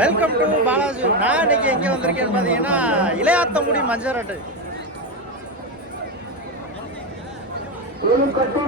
Welcome to Balaji. நான் இன்னைக்கு எங்கே வந்திருக்கேன்னு பார்த்தீங்கன்னா இளையாத்தங்குடி மஞ்சராட்டு. கட்டி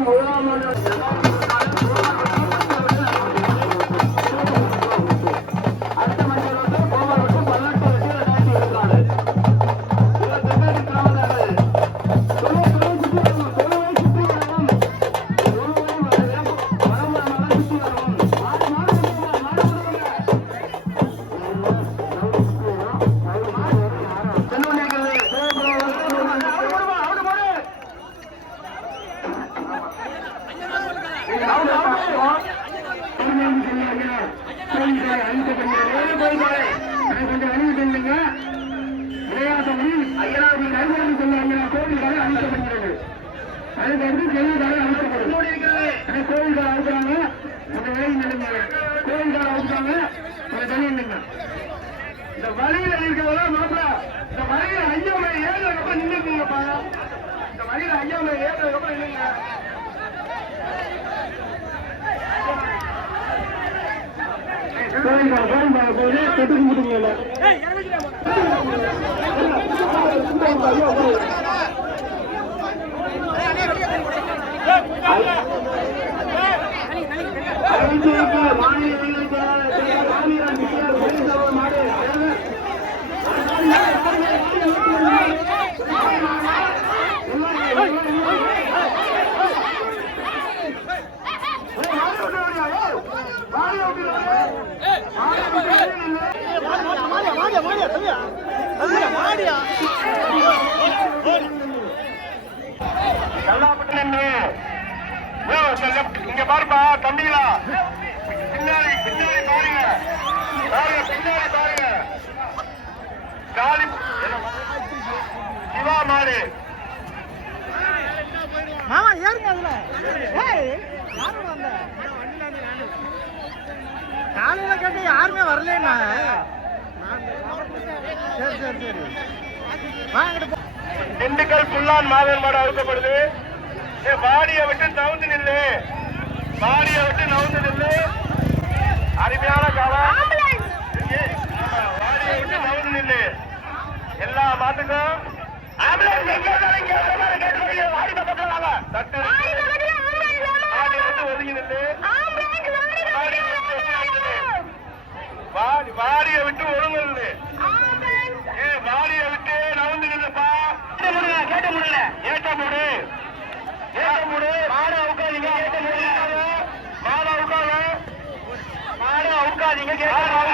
கோயில்கார அவுக்குறாங்க அந்த வேலை நிலைங்க கோயில்கார அவுக்குறாங்க அந்த தண்ணி நில்லுங்க இந்த வழியில இருக்கிறவங்க மாப்பிள இந்த வழியில ஐயாமை நின்றுக்குங்கப்பா இந்த வழியில கோயில்கார கோயில்கார கோயிலே தொட்டு மாநில இங்க பாருப்பா தம்பிங்களா. பின்னாடி பின்னாடி பாருங்க. பாருங்க பின்னாடி பாருங்க. காலி சிவா மாடு. மாமா ஏறுங்க அதுல. ஏய் யாரும் வந்த காலையில கேட்டு யாருமே வரலன்னா சரி சரி சரி. வாங்கிட்டு போ. திண்டுக்கல் புல்லான் மாதன் மாடு அழுத்தப்படுது ஏ வாடிய விட்டு நவுந்து நில்லு. வாடிய விட்டு நவுந்து நில்லு. அருமையான காலம் வாடிய விட்டு நவுந்து நில்லு. எல்லா மாட்டுக்கும் ஆம்புலன்ஸ் எங்க இருந்தாலும் இங்க வர மாதிரி கேட்டு போய் வாடி பக்கத்துல வாங்க. தட்டு. இருக்கு. வாடிய விட்டு ஒழுங்கு வாடிய விட்டு நவுந்து நில்லுப்பா. கேட்ட முடியல கேட்ட முடியல ஏட்ட முடு ஏட்ட முடு மாடு அவுக்காதீங்க கேட்ட முடியல மாடு அவுக்காத மாடு அவுக்காதீங்க கேட்ட அவுக்காத மாட மாடை இப்ப அவுக்காதீங்கப்பா மாடு மாடு மாடு கேட்டுப்பா மாடு வந்துட்டுங்கப்பா கேட்கறாங்க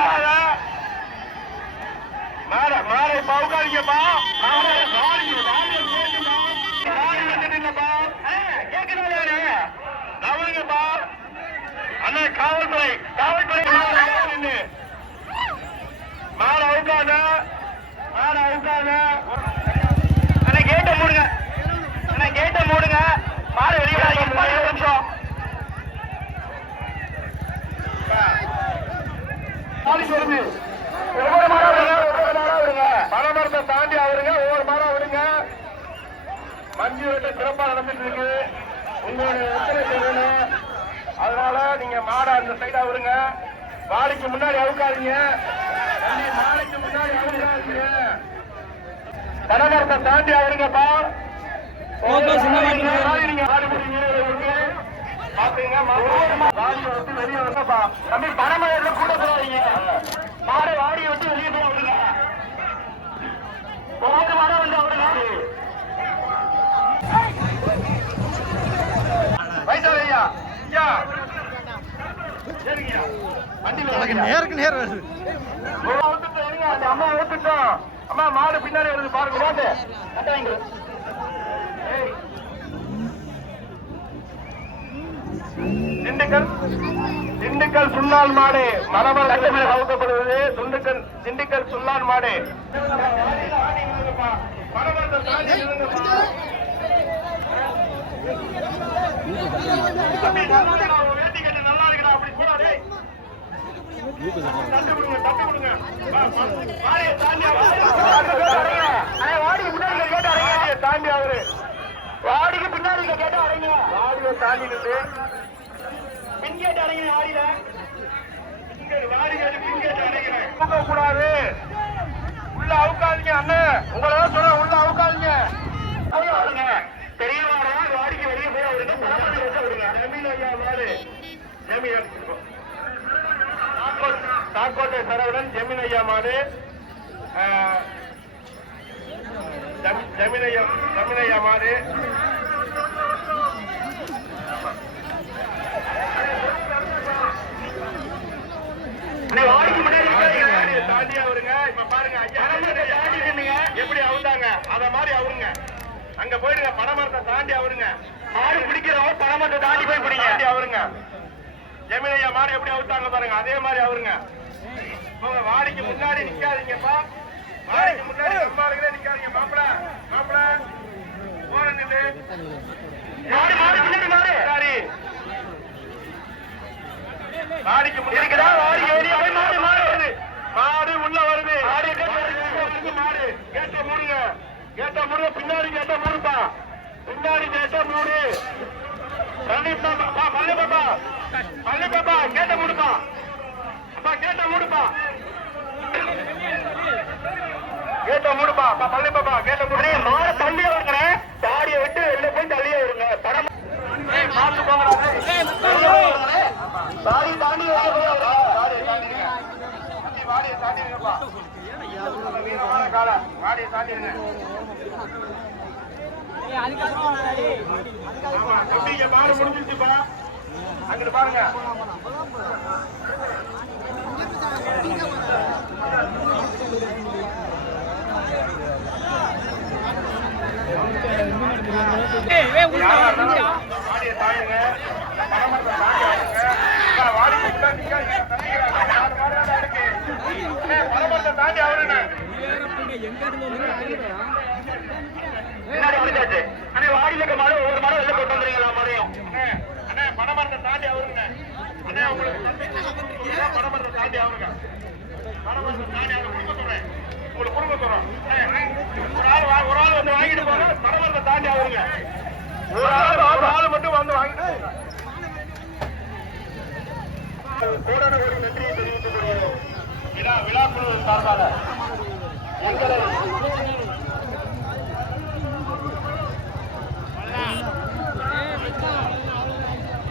நவுங்கப்பா அண்ணா காவல்துறை காவல்துறை அதனால நீங்க மாடை அந்த சைடா விடுங்க. வாடிக்கு முன்னாடி அவுக்காதீங்க மாடிக்கு முன்னாடி அவுக்காதீங்க பணமரத்தை தாண்டி அவருங்கப்பா வெளியே வரப்பா தம்பி பணமரத்துல கூட போடாதீங்க மாடை வாடியை விட்டு வெளியே போய் எனக்கு. நேருக்கு நேர் வருது அம்மா ஊத்துட்டோம், அம்மா மாடு பின்னாடி வருது பாருங்க கட்டாங்க திண்டுக்கல் திண்டுக்கல் சுல்லான் மாடு மரபல் லட்சமே அவுக்கப்படுவது திண்டுக்கல் திண்டுக்கல் சுல்லான் மாடு மரபத்தை தாண்டி அவரு வாடிக்கு கேட்டு தாண்டி அவரு வாடிக்கு பின்னாடி கேட்டு அடைங்க வாடிய தாண்டி நின்று பின் கேட்டு அடைங்க வாடியில வாடி கேட்டு பின் கேட்டு அடைக்கிறேன் கூடாது உள்ள அவுக்காதீங்க அண்ணன் உங்களை தான் உள்ள அவுக்காதீங்க அவுக்காதீங்க வாடிக்கு வெளியே போய் அவருக்கு ஜமீன் ஐயா வாடு ஜமீன் தாக்கோட்டை சரவணன் ஜமீன் ஐயா மாடு ஜமீன் ஐயா ஜமீன் ஐயா மாடு தாண்டி அவருங்க. இப்ப பாருங்க எப்படி அவுந்தாங்க? அத மாதிரி அவருங்க அங்க போயிடுங்க பனைமரத்தை தாண்டி அவருங்க. மாடு பிடிக்கிறவங்க பனைமரத்தை தாண்டி போய் பிடிங்க. அவருங்க. ஜமீனையா மாடு எப்படி அவுத்தாங்க பாருங்க அதே மாதிரி அவருங்க போங்க வாடிக்கு முன்னாடி நிக்காதீங்கப்பா வாடிக்கு முன்னாடி அம்மாளுங்களே நிக்காதீங்க மாப்பிள மாப்பிள போன நில்லு மாடு மாடு பின்னாடி மாடு சரி மாடிக்கு முன்னாடி வாடி ஏறி போய் மாடு மாடு வருது மாடு உள்ள வருது மாடு வருது மாடு கேட்ட மூடுங்க கேட்ட மூடுங்க பின்னாடி கேட்ட கேட்ட மூடு பள்ளி பாப்பா பள்ளி பாப்பா பள்ளி பாப்பா கேட்ட மூடுப்பா அப்பா கேட்ட மூடுப்பா கேட்ட மூடுப்பா அப்பா பள்ளி பாப்பா கேட்ட மூடு மாட தள்ளி வைக்கிறேன் தாடியை விட்டு வெளில போய் தள்ளியே வருங்க படம் மாத்து போங்க தாடி தாண்டி வாடியை தாண்டிடுங்க வாடியை தாண்டிடுங்கப்பா காலம் வாடியை தாண்டிடுங்க பாருங்க யாரா இருந்தாலும் வாடியை தாண்டுங்க பரமரத்தை தாண்டிடுங்க அக்கா, வாடிக்கு உள்ள நிக்காதீங்க. தம்பிங்க, நாலு மாடு தான் இருக்கு. அண்ணே, பரமரத்தை தாண்டி அவருண்ணே. பின்னாடி முடிஞ்சாச்சு. அண்ணே, வாடியில இருக்க மாடு ஒவ்வொரு மாடு வெளில கொண்டு வந்துறீங்களா மாடையும் அண்ணே, அண்ணே, பனைமரத்தை தாண்டி அவருங்க அண்ணே உங்களுக்கு தம்பி பனைமரத்தை தாண்டி அவருங்க பனைமரத்தை தாண்டி அவரு குடும்ப சொல்றேன் உங்களுக்கு குடும்ப சொல்றோம் அண்ணே, ஒரு ஆள் வா- ஒரு ஆள் வந்து வாங்கிட்டு போங்க பனைமரத்தை தாண்டி அவருங்க ஒரு ஆள் ஒரு ஆள் மட்டும் வந்து வாங்கிட்டு போங்க கோடான கோடி நன்றியை தெரிவித்துக் கொள்கிறோம் விழா விழா குழு சார்பாக எங்களை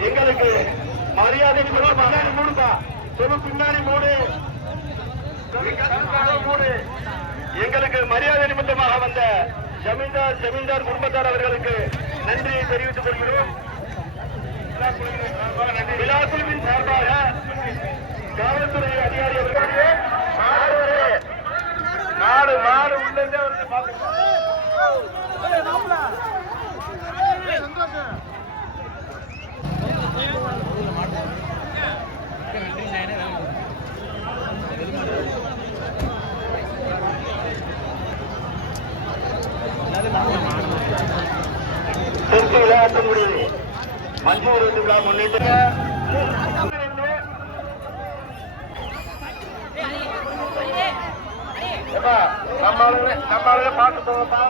எங்களுக்கு மரியாதை சொல்லு பின்னாடி மூடுப்பா சொல்லு பின்னாடி மூடு. மூடு. எங்களுக்கு மரியாதை நிமித்தமாக வந்த ஜமீன்தார் ஜமீன்தார் குடும்பத்தார் அவர்களுக்கு நன்றியை தெரிவித்துக் கொள்கிறோம். விழா குழுவின் சார்பாக காவல்துறை அதிகாரி அவர்களே மாடு மாடு மாடு உள்ளே வந்து பார்த்து விழா முன்னிட்டு நம்ம ஆளுங்களே நம்ம ஆளுங்களே பார்த்து போங்கப்பா.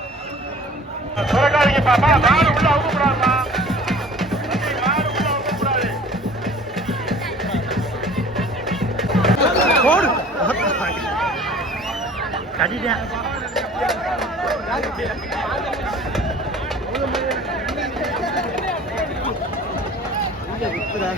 துறக்காதீங்க பாப்பா மாடு உள்ள அவுக்கக்கூடாதுப்பா. தம்பி, மாடு 这个这个